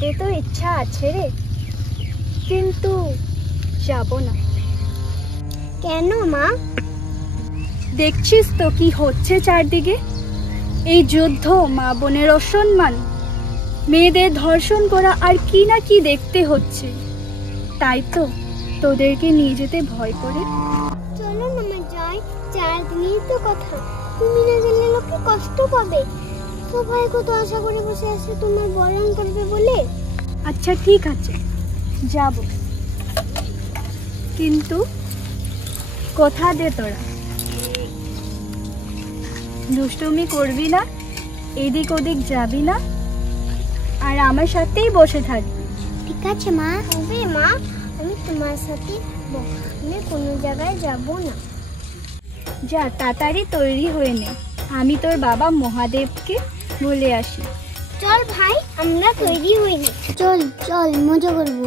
যেতে তো ইচ্ছা আছে রে, কিন্তু যাব না। কেন মা? দেখছিস তো কি হচ্ছে চারদিকে, এই যুদ্ধ, মা বোনের অসম্মান, মেয়েদের ধর্ষণ করা আর কি না কি দেখতে হচ্ছে। তাই তো তোদেরকে নিয়ে যেতে ভয় করে। চলো না মা যাই, 4 দিনই তো কথা, তুমি না গেলে লোকে কষ্ট পাবে। সবাই কত আশা করে বসে আছে তোমার বরণ করবে বলে। আচ্ছা ঠিক আছে, যাব, কিন্তু কথা দে তোরা দুষ্টুমি করবি না, এদিক ওদিক যাবি না, আর আমার সাথেই বসে থাকবি। ঠিক আছে মা। হবে মা, আমি তোমার সাথে থাকবো, আমি কোনো জায়গায় যাব না। যা তাড়াতাড়ি তৈরি হয়ে নে, আমি তোর বাবা মহাদেবকে বলে আসি। চল ভাই, আমরা তৈরি হই নি। চল চল, মজা করবো।